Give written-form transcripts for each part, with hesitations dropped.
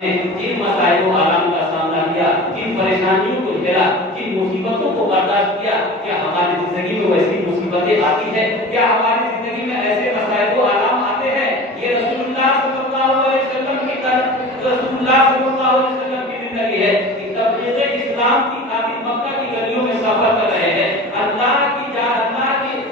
جن مسائل و آرام کا سامنا کیا، جن پریشانیوں کو جھیلا، جن مصیبتوں کو برداشت کیا، کیا ہماری زندگی میں ویسی مصیبتیں آتی ہیں؟ کیا ہماری زندگی میں ایسے مسائل و آرام آتے ہیں؟ یہ رسول اللہ صلی اللہ علیہ وسلم کی زندگی ہے کہ تبلیغ اسلام کی خاطر مکہ کی گلیوں میں سفر کر رہے ہیں، اللہ کی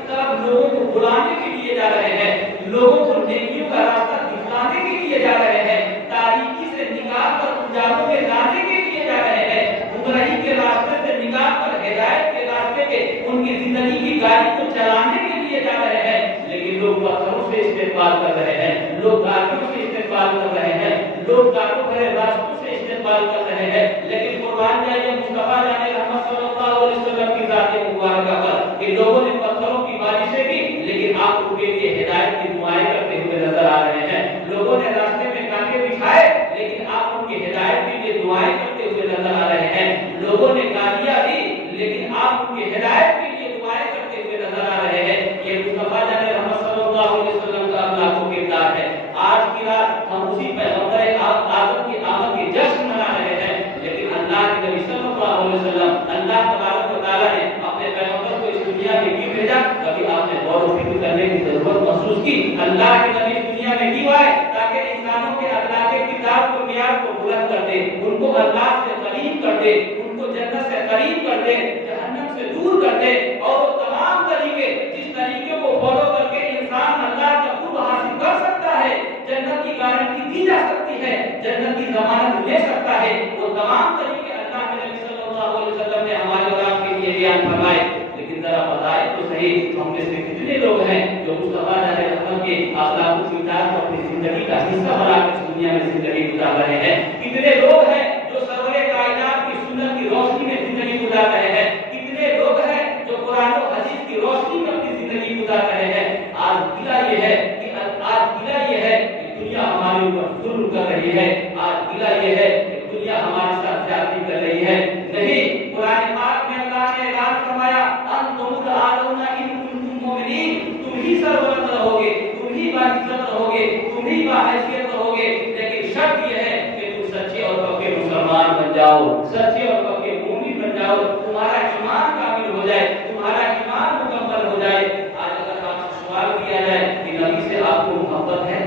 طرف لوگوں کو بلانے کے لیے جا رہے ہیں، لوگوں کو نیکیوں کا راستہ دکھلانے کے لیے جا رہے ہیں، تاریکی سے نکال کر اجالوں میں لانے کے لیے جا رہے ہیں، گمراہی کے راستے سے نکال کر ہدایت کے راستے کے ان کی زندگی کی گاڑی کو چلانے کے لیے جا رہے ہیں، لیکن لوگ پتھروں سے استقبال کر رہے ہیں، لوگ گاڑیوں سے استقبال کر رہے ہیں، لوگ کاٹوں بھرے راستوں سے استقبال کر رہے ہیں، لیکن قربان جائیے مصطفیٰ جان رحمت صلی اللہ علیہ وسلم کی ذات مبارکہ پر کہ لوگوں نے پتھروں کی بارشیں کی، لیکن آپ ان کے لیے ہدایت کی دعائیں کرتے ہوئے نظر آ رہے ہیں، لوگوں نے راستے میں کانٹے بچھائے لیکن آپ ان کی ہدایت کے لیے دعائیں کرتے ہوئے نظر آ رہے ہیں، لوگوں نے گالیاں دی لیکن آپ ان کی ہدایت کے لیے دعائیں کرتے ہوئے نظر آ رہے ہیں۔ یہ مصطفیٰ جان رحمت صلی اللہ علیہ وسلم کا اخلاق و کردار ہے۔ آج کی رات ہم اسی پیغمبر اعظم کی آمد کی جشن منا رہے ہیں، لیکن اللہ کے نبی صلی اللہ علیہ وسلم اللہ تبارک و تعالیٰ نے اپنے پیغمبر کو اس دنیا میں کیوں بھیجا؟ کبھی آپ نے غور و فکر کرنے کی ضرورت محسوس کی؟ اللہ کے نبی اس دنیا میں کیوں آئے؟ تاکہ انسانوں کے اخلاق کردار کو معیار کو بلند کر دے، ان کو اللہ سے قریب کر دے، ان کو جنت سے قریب کر دے، جہنم سے دور کر دے، اور وہ تمام طریقے جس طریقے کو فالو کر کے انسان اللہ کا قرب حاصل کر سکتا ہے، جنت کی گارنٹی دی جا سکتی ہے، جنت کی ضمانت لے سکتا ہے، وہ تمام طریقے اللہ کے نبی صلی اللہ علیہ وسلم نے ہمارے اور آپ کے لیے بیان فرمائے۔ لیکن ذرا بتائیں تو صحیح، ہم میں سے کتنے لوگ ہیں جو مصطفیٰ علیہ وسلم کے اخلاق و کردار کو اپنی زندگی کا حصہ بنا کر اس دنیا میں زندگی گزار رہے ہیں؟ کتنے لوگ ہیں جو سرور کائنات کی سنت کی روشنی میں زندگی گزار رہے ہیں؟ کتنے لوگ ہیں جو قرآن و حدیث کی روشنی میں اپنی زندگی گزار رہے ہیں؟ آج گلہ یہ ہے کہ دنیا ہمارے اوپر ظلم کر رہی ہے، آج گلہ یہ ہے کہ دنیا ہمارے ساتھ زیادتی کر رہی ہے۔ نہیں، قرآن پاک میں اللہ نے اعلان فرمایا انتم الاعلون ان کنتم مؤمنین، تم ہی سربلند رہو گے، تم ہی باعزت رہو گے، تم ہی باحیثیت رہو گے، لیکن شرط یہ ہے کہ تم سچے اور پکے مسلمان بن جاؤ، سچے اور پکے مومن بن جاؤ، تمہارا ایمان کامل ہو جائے، تمہارا ایمان مکمل ہو جائے۔ آج اگر آپ سے سوال کیا جائے کہ نبی سے آپ کو محبت ہے،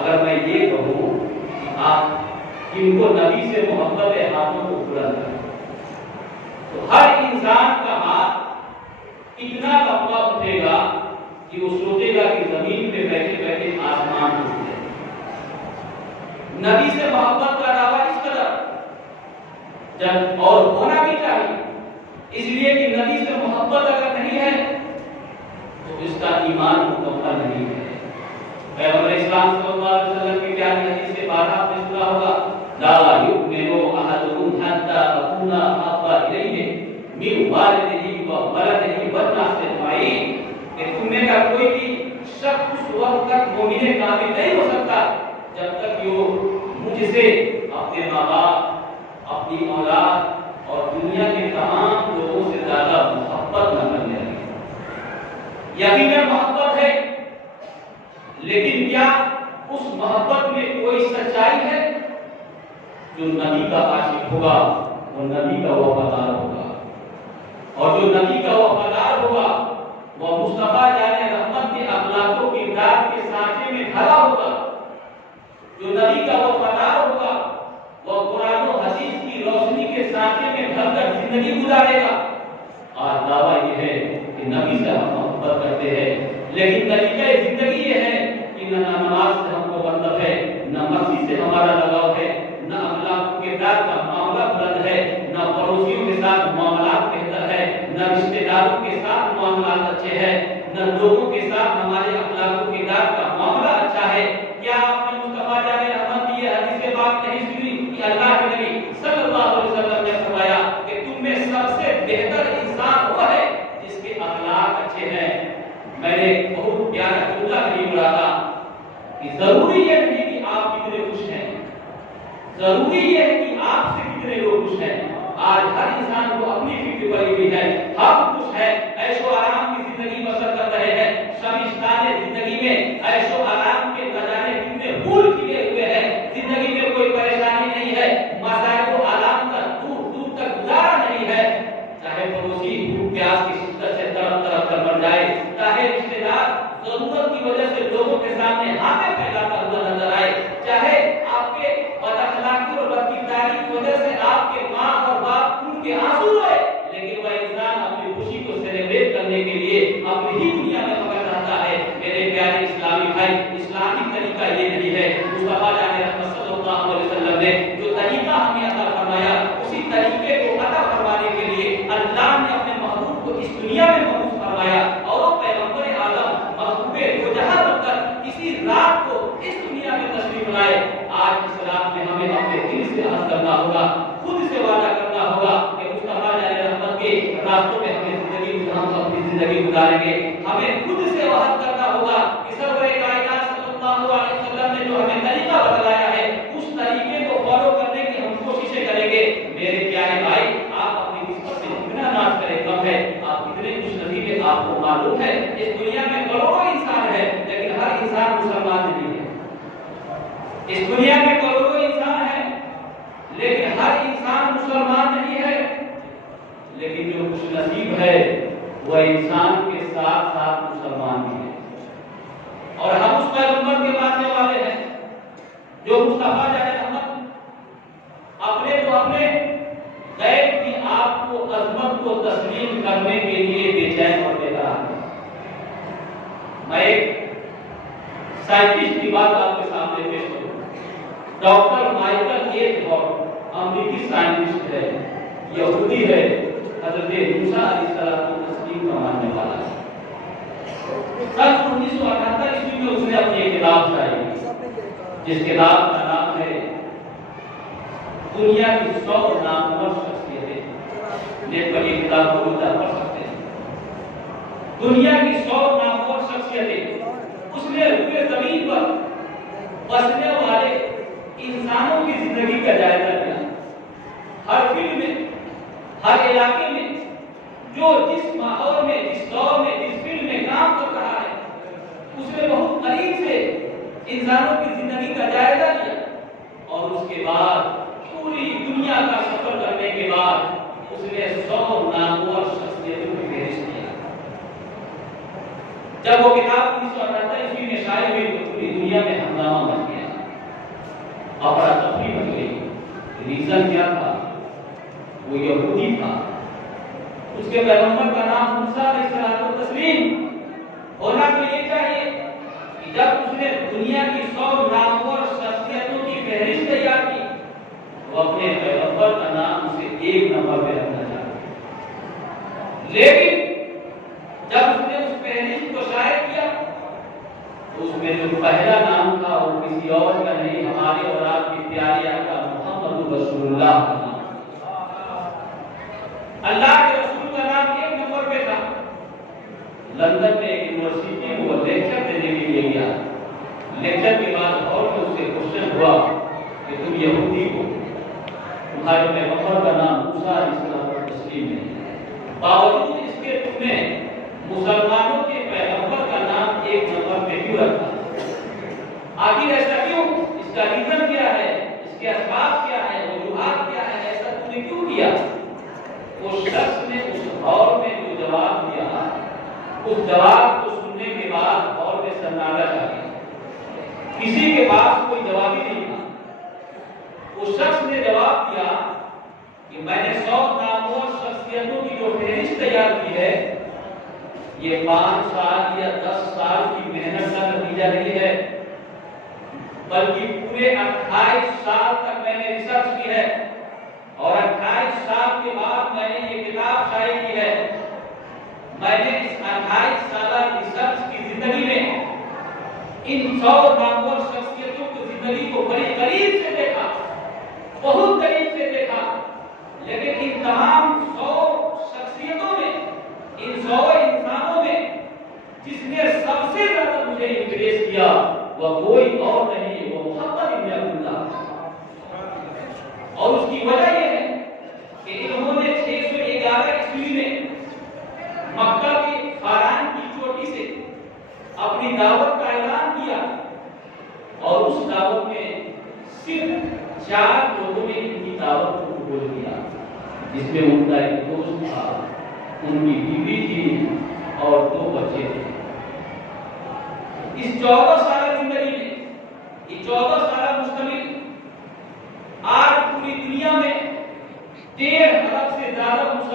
اگر میں یہ کہوں آپ جن کو نبی سے محبت ہے ہاتھوں کو بلند کریں، تو ہر انسان کا ہاتھ اتنا لمبا اٹھے گا کہ وہ سوچے گا کہ زمین پہ بیٹھے بیٹھے آسمان اٹھ جائے۔ نبی سے محبت کا دعویٰ اس قدر جب اور ہونا بھی چاہیے، اس لیے کہ نبی سے محبت اگر نہیں ہے تو اس کا ایمان مکمل نہیں ہے۔ پیغمبر اسلام صلی اللہ علیہ وسلم کی پیاری حدیث سے بارہ آپ نے سنا ہوگا، لا یؤمن احدکم حتی اکون احب الیہ من والدہ وولدہ والناس اجمعین، کہ تم میں کا کوئی بھی شخص اس وقت تک مومن کامل نہیں ہو سکتا جب تک وہ مجھ سے اپنے ماں باپ، اپنی اولاد اور دنیا کے تمام لوگوں سے زیادہ محبت نہ کرنے لگے۔ یقیناً محبت ہے، لیکن کیا اس محبت میں کوئی سچائی ہے؟ جو نبی کا عاشق ہوگا وہ نبی کا وفادار ہوگا، اور جو نبی کا وفادار ہوگا وہ مصطفیٰ جان رحمت کے اخلاق و کردار کے سانچے میں ڈھلا ہوگا، جو نبی کا وفادار ہوگا وہ قرآن و حدیث کی روشنی کے سانچے میں ڈھل کر زندگی گزارے گا۔ آج دعویٰ یہ ہے کہ نبی سے ہم محبت کرتے ہیں، لیکن طریقہ زندگی یہ ہے کہ نہ نماز سے ہم کو مطلب ہے، نہ مسجد سے ہمارا لگاؤ ہے، نہ اخلاق و کردار کا معاملہ بلند ہے، نہ پڑوسیوں کے ساتھ معاملات بہتر ہے، نہ رشتہ داروں کے ساتھ معاملات اچھے ہیں، نہ لوگوں کے ساتھ ہمارے اخلاق و کردار کا معاملہ اچھا ہے۔ کیا آپ نے مصطفیٰ جان رحمت کی یہ حدیث پاک نہیں سنی کہ اللہ کے نبی صلی اللہ علیہ وسلم نے فرمایا کہ تم میں سب سے بہتر انسان وہ ہے جس کے اخلاق اچھے ہیں؟ میں نے بہت پیارا جملہ بھی پڑھا تھا کہ ضروری یہ نہیں کہ آپ کتنے خوش ہیں، ضروری یہ ہے کہ آپ سے کتنے لوگ خوش ہیں۔ آج ہر انسان کو اپنی فکر پڑی ہوئی ہے، ہم خوش ہیں، عیش و آرام کی زندگی بسر کر رہے ہیں، شبیستان زندگی میں عیش و آرام کے خزانے کتنے پھول کھلے ہوئے ہیں، زندگی میں آپ کے ماں اور باپ ان کے آنسو روئے، لیکن وہ انسان اپنی خوشی کو سیلیبریٹ کرنے کے لیے اپنی ہی دنیا میں مگن رہتا ہے۔ میرے پیارے اسلامی بھائی، اسلامی طریقہ یہ نہیں ہے۔ مصطفیٰ جان رحمت صلی اللہ علیہ وسلم نے جو طریقہ ہمیں عطا فرمایا، اسی طریقے کو عطا فرمانے کے لیے اللہ نے اپنے محبوب کو اس دنیا میں مبعوث فرمایا، اور وہ پیغمبر اعظم محبوب دو جہاں بن کر اسی رات کو اس دنیا میں تشریف لائے۔ آج اس رات میں ہمیں اپنے دل سے عہد کرنا ہوگا، خود سے وعدہ کرنا ہوگا کہ مصطفیٰ جان رحمت کے راستوں میں ہمیں ہم اپنی زندگی گزاریں گے۔ ہمیں خود سے عہد کرنا ہوگا کہ سرور کائنات صلی اللہ علیہ وسلم نے جو ہمیں طریقہ بتلایا ہے، اس طریقے کو فالو کرنے کی ہم کوششیں کریں گے۔ میرے پیارے بھائی، آپ اپنی نسبت سے جتنا ناز کریں کم ہے۔ آپ کتنے خوش نصیب ہیں، آپ کو معلوم ہے اس دنیا میں کروڑوں انسان ہے، لیکن ہر انسان مسلمان نہیں ہے۔ اس دنیا میں کروڑوں انسان ہے، لیکن ہر انسان مسلمان نہیں ہے۔ لیکن جو خوش نصیب ہے وہ انسان کے ساتھ ساتھ مسلمان بھی ہے، اور ہم اس پیغمبر کے ماننے والے ہیں جو مصطفیٰ جان رحمت اپنے غیب کی آپ کو عظمت کو تسلیم کرنے کے لیے بے چین اور بیقرار ہے۔ میں ایک سائنٹسٹ کی بات آپ کے سامنے پیش کروں۔ ڈاکٹر مائیکل ایچ ہارٹ امریکی سائنٹسٹ ہے، یہودی ہے، حضرت موسیٰ علیہ السلام کو تسلیم کا ماننے والا ہے۔ سن 1978 عیسوی میں اس نے اپنی ایک کتاب شائع کی، جس کتاب کا نام ہے دنیا کی 100 نامور شخصیتیں۔ نیٹ پر یہ کتاب کو پڑھ سکتے ہیں۔ دنیا کی 100 نامور شخصیتیں۔ اس نے روئے زمین پر بسنے والے انسانوں کی زندگی کا جائزہ لیا۔ ہر فیلڈ میں، ہر علاقے میں، جو جس ماحول میں، جس دور میں، جس فیلڈ میں کام کر رہا ہے، اس نے بہت قریب سے انسانوں کی زندگی کا جائزہ لیا، اور اس کے بعد پوری دنیا کا سفر کرنے کے بعد اس نے 100 نامور شخصیتوں کی فہرست کیا۔ جب وہ کتاب 1978 عیسوی میں شائع ہوئی تو پوری دنیا میں ہنگامہ مچ گیا، افراتفری مچ گئی۔ ریزن کیا تھا؟ وہ یہودی تھا، اس کے پیغمبر کا نام موسیٰ علیہ السلام کو تسلیم ہونا تو یہ چاہیے کہ جب اس نے دنیا کی 100 نامور شخصیتوں کی فہرست تیار کی، وہ اپنے پیغمبر کا نام اسے 1 نمبر پہ رکھنا چاہتا۔ لیکن جب اس نے اس فہرست کو شائع کیا تو اس میں جو پہلا نام تھا وہ کسی اور کا نہیں، ہمارے اور آپ کی پیاری آقا محمد رسول اللہ کا نام۔ اللہ کے رسول کا نام 1 نمبر پہ تھا۔ لندن میں ایک یونیورسٹی میں وہ لیکچر دینے کے لیے گیا۔ لیکچر کے بعد اور اس سے کوشچن ہوا کہ تم یہودی ہو، تمہارے پیغمبر کا نام موسیٰ علیہ السلام کو تسلیم نہیں، باوجود اس کے تم نے مسلمانوں کے پیغمبر کا نام 1 نمبر پہ کیوں رکھا؟ آخر ایسا کیوں؟ اس کا ریزن کیا ہے؟ اس کے اسباب کیا ہے؟ وجوہات کیا ہے؟ ایسا تم نے کیوں کیا؟ اس شخص نے اس دور میں جو جواب دیا، اس جواب کو سننے کے بعد دور میں سناٹا چھا گیا۔ کسی کے پاس کوئی جواب ہی نہیں تھا۔ اس شخص نے جواب دیا کہ میں نے 100 نامور شخصیتوں کی جو فہرست تیار کی ہے، یہ 5 سال یا 10 سال کی محنت کا نتیجہ نہیں ہے، بلکہ پورے 28 سال تک میں نے ریسرچ کی ہے، اور 28 سال کے بعد میں نے یہ کتاب شائع کی ہے۔ میں نے اس 28 سالہ ریسرچ کی زندگی میں ان 100 نامور شخصیتوں کی زندگی کو بڑی قریب سے دیکھا، بہت قریب سے دیکھا، لیکن ان تمام 100 شخصیتوں میں، ان 100 انسانوں میں جس نے سب سے زیادہ مجھے امپریس کیا وہ کوئی اور نہیں، وہ محمد ابن عبداللہ۔ اور اس کی وجہ یہ ہے کہ انہوں نے 611 عیسوی میں مکہ کے فاران کی چوٹی سے اپنی دعوت کا اعلان کیا، اور اس دعوت میں صرف 4 لوگوں نے ان کی دعوت کو قبول کیا، جس میں ان کا ایک دوست تھا، ان کی بیوی تھی اور 2 بچے تھے۔ اس 14 سالہ زندگی میں، یہ 14 سالہ مشتمل آج پوری دنیا میں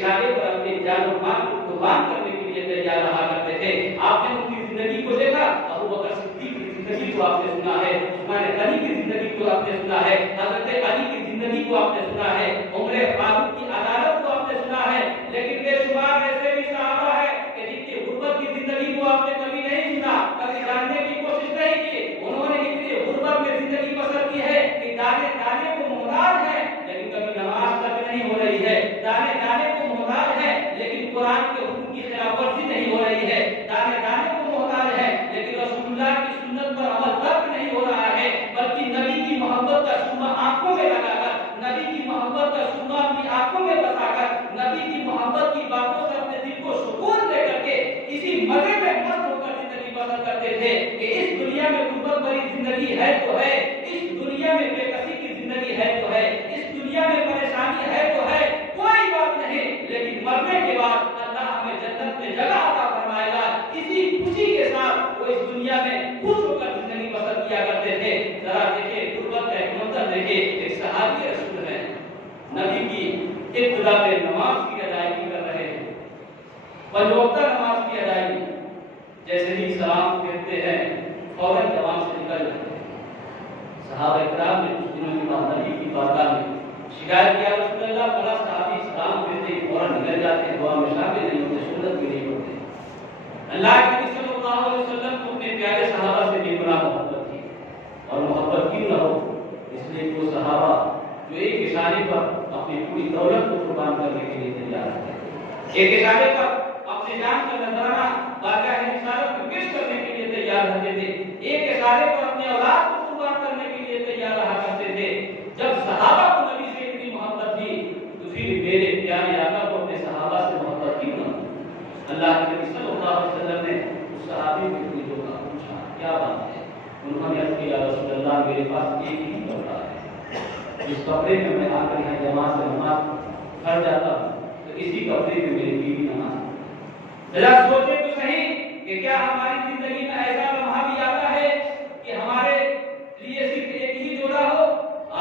اشارے پر اپنے جان و مال کو قربان کرنے کے لیے تیار رہا کرتے تھے۔ آپ نے ان کی زندگی کو دیکھا، ابو بکر صدیق کی زندگی کو آپ نے سنا ہے، عثمان غنی کی زندگی کو آپ نے سنا ہے، حضرت علی کی زندگی کو آپ نے سنا ہے، عمر فاروق کی عدالت کو آپ نے سنا ہے، لیکن بے شمار ایسے بھی صحابہ ہیں کہ جن کی غربت کی زندگی کو آپ نے کبھی نہیں سنا، کبھی جاننے کی کوشش نہیں کی۔ انہوں نے اتنی غربت میں زندگی بسر کی ہے کہ دانے دانے کو محتاج ہے، لیکن کبھی نماز تک نہیں ہو رہی ہے، دانے دانے کو محتاج ہے لیکن قرآن کے حکم کی خلاف ورزی نہیں ہو رہی ہے، دانے دانے کو محتاج ہے لیکن رسول اللہ کی سنت پر عمل تک نہیں ہو رہا ہے، بلکہ نبی کی محبت کا سرما آنکھوں میں لگا کر، نبی کی محبت کا سرما اپنی آنکھوں میں بسا کر، نبی کی محبت کی باتوں سے اپنے دل کو سکون دے کر کے اسی مزے میں مست ہو کر زندگی بسر کرتے تھے کہ اس دنیا میں غربت بھری زندگی ہے تو ہے، اس دنیا میں بے کسی کی زندگی ہے تو ہے، اس دنیا میں پریشانی ہے تو ہے، کوئی بات نہیں، لیکن مرنے کے بعد اللہ ہمیں جنت میں جگہ عطا فرمائے گا۔ اسی خوشی کے ساتھ وہ اس دنیا میں خوش ہو کر زندگی بسر کیا کرتے تھے۔ ذرا دیکھیں غربت کا ایک منظر دیکھیں، ایک صحابی رسول ہے، نبی کی ابتدا میں نماز کی ادائیگی کر رہے ہیں، پنج وقتہ نماز کی ادائیگی، جیسے ہی سلام کہتے ہیں فوراً جوان سے نکل جاتے ہیں۔ صحابہ کرام نے کچھ دنوں کے بعد نبی کی بارگاہ میں شکایت کیا، رسول اللہ فلاں صحابی سلام کہتے ہی فوراً نکل جاتے ہیں، دعا میں شامل نہیں ہوتے، سنت بھی نہیں ہوتے۔ اللہ کے نبی صلی اللہ علیہ وسلم کو اپنے پیارے صحابہ سے بے گناہ محبت تھی، اور محبت کیوں نہ ہو، اس لیے وہ صحابہ جو ایک اشارے پر اپنی پوری دولت کو قربان کرنے کے لیے تیار تھے، ایک اشارے پر اپنے جان کا نذرانہ بارگاہ رسالت میں پیش کرنے کے لیے تیار رہتے تھے، ایک اشارے پر اپنے اولاد کو قربان کرنے کے لیے تیار رہا کرتے تھے۔ جب صحابہ کو نبی سے اتنی محبت تھی تو پھر میرے پیارے آقا کو اپنے صحابہ سے محبت کیوں نہ؟ اللہ کے نبی صلی اللہ علیہ وسلم نے اس صحابی کو پوچھا، کیا بات ہے؟ انہوں نے عرض کیا، رسول اللہ میرے پاس ایک ہی کپڑا ہے، اس کپڑے میں میں آ کر یہاں جماعت سے نماز پڑھ جاتا ہوں، تو اسی کپڑے میں میری بیوی نماز۔ ذرا سوچیں تو صحیح کہ کیا ہماری زندگی میں ایسا لمحہ بھی آتا ہے کہ ہمارے لیے صرف ایک ہی جوڑا ہو؟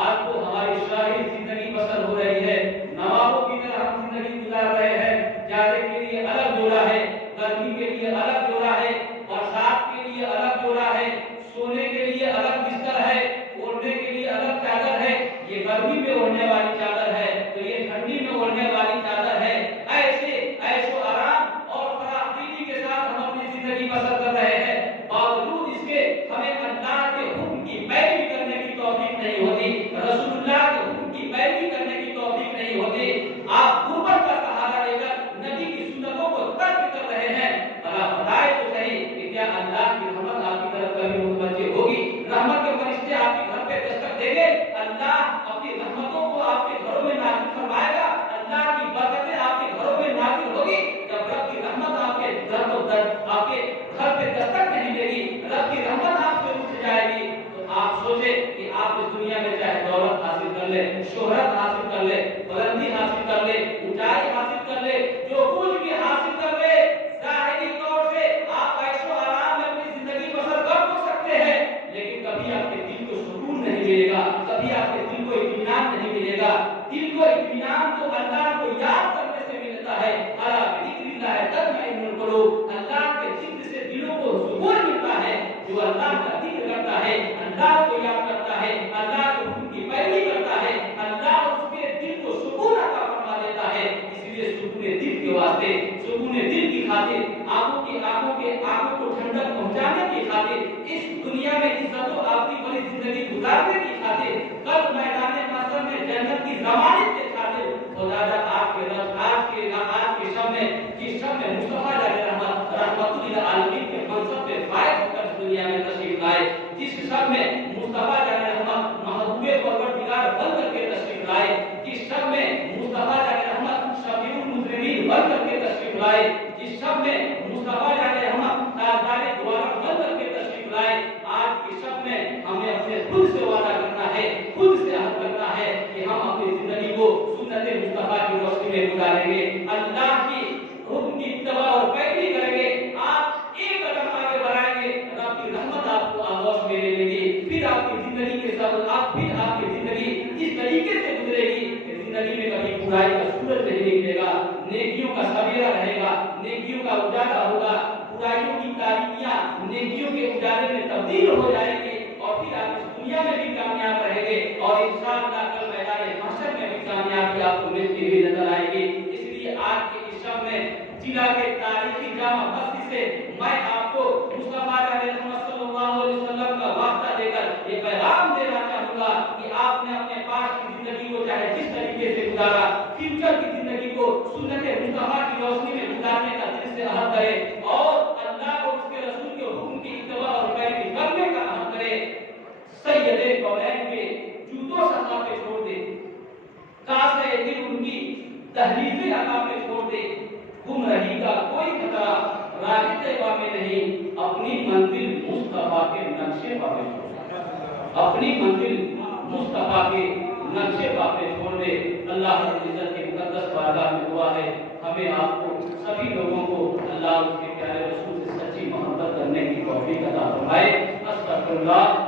آج تو ہماری شاہی زندگی بسر ہو رہی ہے، نوابوں کی طرح ہم زندگی گزار رہے ہیں، جاڑے کے لیے الگ جوڑا ہے، گرمی کے لیے الگ جوڑا ہے، برسات کے لیے الگ جوڑا ہے، سونے کے لیے الگ بستر ہے، اوڑھنے کے لیے الگ چادر ہے، یہ گرمی میں اوڑھنے والی چادر ہے تو یہ ٹھنڈی میں اوڑھنے والی چادر ہے۔ ایسے عیش و آرام اور فراخ دلی کے ساتھ ہم اپنی زندگی بسر کر رہے ہیں، باوجود اس کے ہمیں اللہ کے حکم کی پیروی کرنے کی توفیق نہیں ہوتی، رسول اللہ کے حکم کی پیروی کرنے کی توفیق نہیں ہوتی۔ آپ غربت کا سہارا لے کر نبی کی سنتوں کو ترک کر رہے ہیں، بھلا بتائے تو صحیح کہ کیا اللہ کی رحمت آپ کی طرف کبھی متوجہ ہوگی؟ رحمت کے فرشتے آپ کے گھر پہ دستک دیں گے، اللہ اپنی رحمتوں کو آپ کے گھروں میں نازل فرمائے گا، اللہ کی برکتیں آپ کے گھروں میں نازل ہوگی۔ جب رب کی رحمت آپ کے گھر کو آپ کے گھر پہ دستک نہیں دے گی، رب کی رحمت آپ سے اٹھ جائے گی، تو آپ سوچیں کہ آپ اس دنیا میں چاہے دولت حاصل کر لے، شہرت حاصل کر لے، بلندی حاصل کر لے، اونچائی حاصل کر لے، جو کچھ بھی حاصل کر لے، ظاہری طور سے آپ عیش و آرام میں اپنی زندگی بسر کر تو سکتے ہیں، لیکن کبھی آپ کے دل کو سکون نہیں ملے گا، کبھی آپ کے دل کو اطمینان نہیں ملے گا۔ دل کو اطمینان تو اللہ کو یاد کرنے سے ملتا ہے، الا بذکر اللہ تطمئن القلوب، اللہ کے ذکر سے دلوں کو سکون ملتا ہے۔ جو اللہ کا ذکر کرتا ہے، اللہ کو یاد کرتا ہے، اللہ کے حکم کی پیروی کرتا ہے، اللہ اس کے دل کو سکون عطا فرما دیتا ہے۔ اس لیے سکون دل کے واسطے، سکون دل کی خاطر، آنکھوں کو ٹھنڈک پہنچانے کی خاطر، اس دنیا میں عزت و آبرو والی زندگی گزارنے کی خاطر، کل میدان محشر میں جنت کی ضمانت کے خاطر خدا آج کے شب میں جس شب میں مصطفیٰ علیہ رحمت للعالمین کے منصب پہ فائز ہو کر دنیا میں تشریف لائے، جس شب میں مصطفیٰ علیہ رحمت محبوب پروردگار بن کر کے تشریف لائے، جس شب میں مصطفیٰ علیہ رحمت شفیع المذنبین بن کر کے تشریف لائے، جس شب میں مصطفیٰ علیہ رحمت تاجدار دوارا بن کر کے تشریف لائے، آج کے شب میں ہمیں اپنے خود سے وعدہ کرنا ہے، خود سے عہد کرنا ہے کہ ہم اپنی زندگی کو سنت مصطفیٰ کی روشنی میں گزاریں گے، اللہ کی حکم کی اتباع اور پیروی کریں گے۔ آپ ایک قدم آگے بڑھائیں گے، رب کی رحمت آپ کو آغوش میں لے لے گی، پھر آپ کی زندگی کے ساتھ آپ کی زندگی اس طریقے سے گزرے گی کہ زندگی میں کبھی برائی کا سورج نہیں نکلے گا، نیکیوں کا سویرا رہے گا، نیکیوں کا اجالا ہوگا، برائیوں کی تاریکیاں نیکیوں کے اجالے میں تبدیل ہو جائیں گے، اور پھر آپ اس دنیا میں بھی کامیاب رہیں گے، اور انشاءاللہ کل میدان محشر میں بھی کامیابی آپ کو ملتی ہوئی نظر آئے گی۔ اس لیے آج کے اس شب میں ضلع کے تاریخی جامع مسجد سے میں آپ کو مصطفیٰ محمد صلی اللہ علیہ وسلم کا واسطہ دے کر یہ پیغام دینا چاہوں گا کہ آپ نے اپنے پاس کی زندگی کو چاہے جس طریقے سے گزارا، فیوچر کی زندگی کو سنت مصطفیٰ کی روشنی میں گزارنے کا دل سے عہد کرے، اور اللہ اور اس کے رسول کے حکم کی اتباع اور پیروی کرنے کا عہد کرے۔ سید کونین کے جوتوں سطح پہ چھوڑ دے، کاسے دل ان کی تحریف عطا پہ چھوڑ دے، گمراہی کا کوئی خطرہ راہ طیبہ میں نہیں، اپنی منزل مصطفیٰ کے نقشے پہ چھوڑ دے، اپنی منزل مصطفیٰ کے نقشے پہ چھوڑ دے۔ اللہ رب العزت کے مقدس بارگاہ میں دعا ہے ہمیں آپ کو سبھی لوگوں کو اللہ اس کے پیارے رسول سے سچی محبت کرنے کی توفیق عطا فرمائے۔ استغفر اللہ